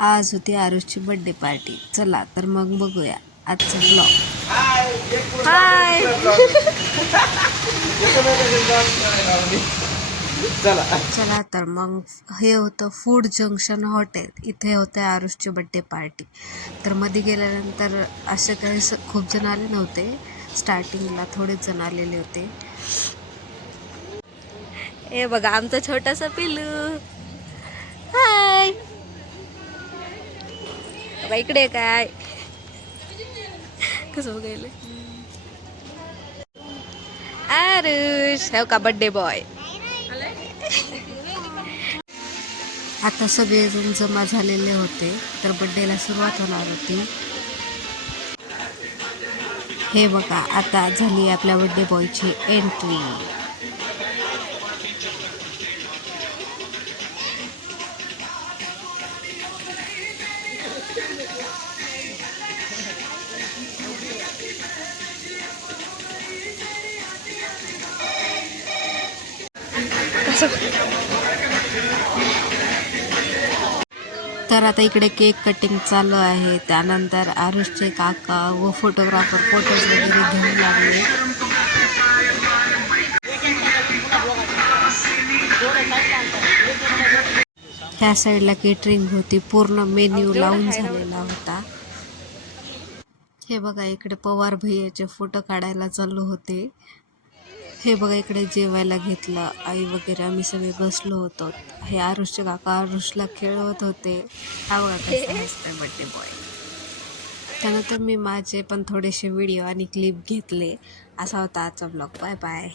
आज होती आरुषची birthday party. चला तर मग बघूया आजचा ब्लॉग. हाय चला तर मग हे होतं फूड जंक्शन हॉटेल. इथे होते आरुषची बर्थडे पार्टी. तर मध्ये गेल्यानंतर असे काही खूप जण आले नव्हते. स्टार्टिंगला थोडेच जण आलेले होते. हे बघा आमचं छोटंसं पिल्लू. हाय इकडे काय कसं बघायला आरुष हो का बर्थडे बॉय. आता सगळेजण जमा झालेले होते तर बर्थडेला सुरुवात होणार होती. हे बघा आता झाली आपल्या बर्थडे बॉयची एंट्री. तर आता इकडे केक कटिंग चालू आहे. त्यानंतर आरुषचे काका व फोटोग्राफर फोटोज वगैरे घेऊन लागले. ह्या साईडला केटरिंग होती. पूर्ण मेन्यू लावून झालेला होता. हे बघा इकडे पवार भैयाचे फोटो काढायला चालू होते. हे बघा इकडे जेवायला घेतलं. आई वगैरे आम्ही सगळे बसलो होतो. हे आरुषचे काका आरुषला खेळवत होते. हा बघा कसा हसतोय बर्थडे बॉय. त्यानंतर मी माझे पण थोडेसे व्हिडिओ आणि क्लिप घेतले. असा होता आजचा ब्लॉग. Bye bye.